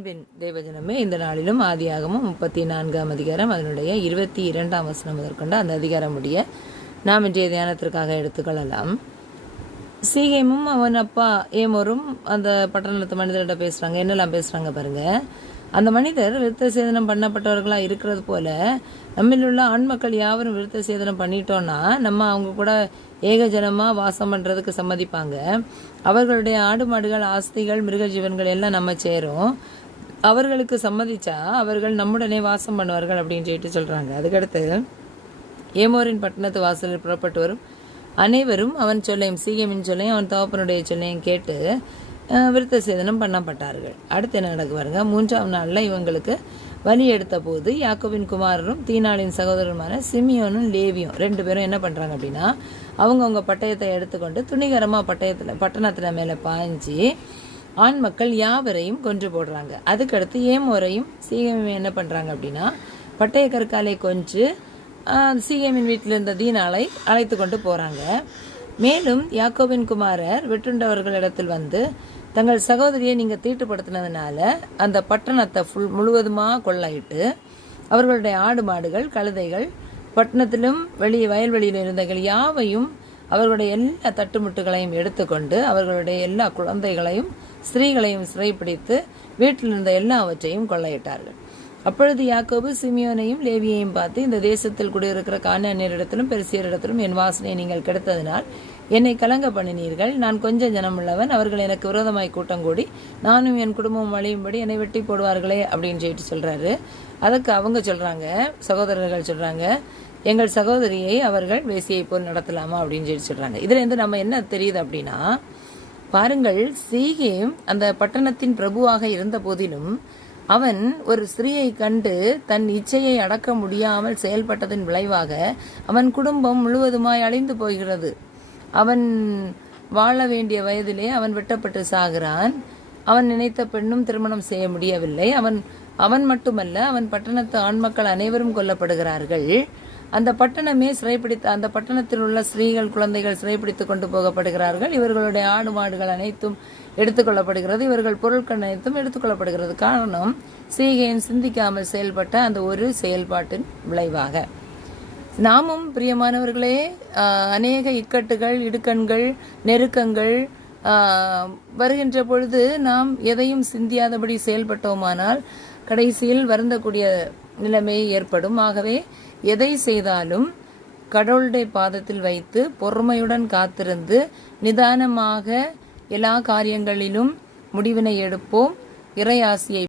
அன்பின் தேவஜனமே, இந்த நாளிலும் ஆதியாகமும் 34ஆம் அதிகாரம் அதனுடைய 22ஆம் வசனம் முதற்கொண்டு அந்த அதிகாரமுடைய நாம் இன்றைய தியானத்திற்காக எடுத்துக்கொள்ளலாம். சீகேமும் அவன் அப்பா ஏமோரும் அந்த பட்டணத்து மனிதர்கிட்ட பேசுறாங்க. என்னெல்லாம் பேசுறாங்க பாருங்க. அந்த மனிதர் விருத்த சேதனம் பண்ணப்பட்டவர்களா இருக்கிறது போல நம்மில் உள்ள ஆண் மக்கள் யாவரும் விருத்த சேதனம் பண்ணிட்டோம்னா நம்ம அவங்க கூட ஏகஜனமா வாசம் பண்றதுக்கு சம்மதிப்பாங்க. அவர்களுடைய ஆடு மாடுகள், ஆஸ்திகள், மிருக ஜீவன்கள் எல்லாம் நம்ம சேரும். அவர்களுக்கு சம்மதிச்சா அவர்கள் நம்முடனே வாசம் பண்ணுவார்கள் அப்படின்னு சொல்றாங்க. அதுக்கடுத்து ஏமோரின் பட்டணத்து வாசலில் புறப்பட்டு வரும் அனைவரும் அவன் சொல்லையும் சீகேமின் சொல்லையும் அவன் தகப்பனுடைய சொல்லையும் கேட்டு விருத்த சேதனம் பண்ணப்பட்டார்கள். அடுத்து என்ன நடக்கு பாருங்க. 3ஆம் நாளில் இவங்களுக்கு வலி எடுத்த போது யாக்கோபின் குமாரரும் தீனாளின் சகோதரருமான சிமியோனும் லேவியும் 2 பேரும் என்ன பண்றாங்க அப்படின்னா, அவங்க பட்டயத்தை எடுத்துக்கொண்டு துணிகரமா பட்டணத்துல மேல பாய்ஞ்சி ஆண் மக்கள் யாவரையும் கொன்று போடுறாங்க. அதுக்கடுத்து ஏமோரையும் சீகேமையும் என்ன பண்றாங்க அப்படின்னா, பட்டய கற்காலை கொன்று சீகேமின் வீட்டில் இருந்த தீனாளை அழைத்து கொண்டு போறாங்க. மேலும் யாக்கோபின் குமாரர் வெட்டுண்டவர்களிடத்தில் வந்து, தங்கள் சகோதரியை நீங்க தீட்டுப்படுத்தினதுனால அந்த பட்டணத்தை முழுவதுமாக கொள்ளையிட்டு அவர்களுடைய ஆடு மாடுகள், கழுதைகள், பட்டணத்திலும் வயல்வெளியில் இருந்தவர்கள் யாவையும் அவர்களுடைய எல்லா தட்டுமுட்டுகளையும் எடுத்துக்கொண்டு அவர்களுடைய எல்லா குழந்தைகளையும் ஸ்திரீகளையும் சிறைப்பிடித்து வீட்டில் இருந்த எல்லாவற்றையும் கொள்ளையிட்டார்கள். அப்பொழுது யாக்கோபு சிமியோனையும் லேவியையும் பார்த்து, இந்த தேசத்தில் குடியிருக்கிற கானானியரிடத்திலும் பெரிசியரிடத்திலும் என் வாசனை நீங்கள் கெடுத்ததினால் என்னை கலங்க பண்ணினீர்கள். நான் கொஞ்சம் ஜனமுள்ளவன், அவர்கள் எனக்கு விரோதமாய் கூட்டம் கூடி நானும் என் குடும்பம் வழியும்படி என்னை வெட்டி போடுவார்களே அப்படின்னு சொல்றாரு. அதுக்கு அவங்க சொல்றாங்க, சகோதரர்கள் சொல்றாங்க, எங்கள் சகோதரியை அவர்கள் வேசியை போல் நடத்தலாமா அப்படின்னு சொல்றாங்க. இதுல இருந்து நம்ம என்ன தெரியுது அப்படின்னா, பாருங்கள், சீகேம் அந்த பட்டணத்தின் பிரபுவாக இருந்த போதிலும் அவன் ஒரு ஸ்திரீயை கண்டு தன் இச்சையை அடக்க முடியாமல் செயல்பட்டதன் விளைவாக அவன் குடும்பம் முழுவதுமாய் அழிந்து போகிறது. அவன் வாழ வேண்டிய வயதிலே அவன் வெட்டப்பட்டு சாகிறான். அவன் நினைத்த பெண்ணும் திருமணம் செய்ய முடியவில்லை. அவன் மட்டுமல்ல, அவன் பட்டணத்து ஆண்மக்கள் அனைவரும் கொல்லப்படுகிறார்கள். அந்த பட்டணத்தில் உள்ள ஸ்திரீகள், குழந்தைகள் சிறைப்பிடித்துக் கொண்டு போகப்படுகிறார்கள். இவர்களுடைய ஆடு மாடுகள் அனைத்தும் எடுத்துக்கொள்ளப்படுகிறது. இவர்கள் பொருட்கள் அனைத்தும் எடுத்துக்கொள்ளப்படுகிறது. காரணம், சீகேம் சிந்திக்காமல் செயல்பட்ட அந்த ஒரு செயல்பாட்டின் விளைவாக. நாமும் பிரியமானவர்களே, அநேக இக்கட்டுகள், இடுக்கண்கள், நெருக்கங்கள் வருகின்ற பொழுது நாம் எதையும் சிந்தியாதபடி செயல்பட்டோமானால் கடைசியில் வருந்தக்கூடிய நிலைமை ஏற்படும். ஆகவே எதை செய்தாலும் கடவுளுடைய பாதத்தில் வைத்து பொறுமையுடன் காத்திருந்து நிதானமாக எல்லா காரியங்களிலும் முடிவினை எடுப்போம். இறையாசியை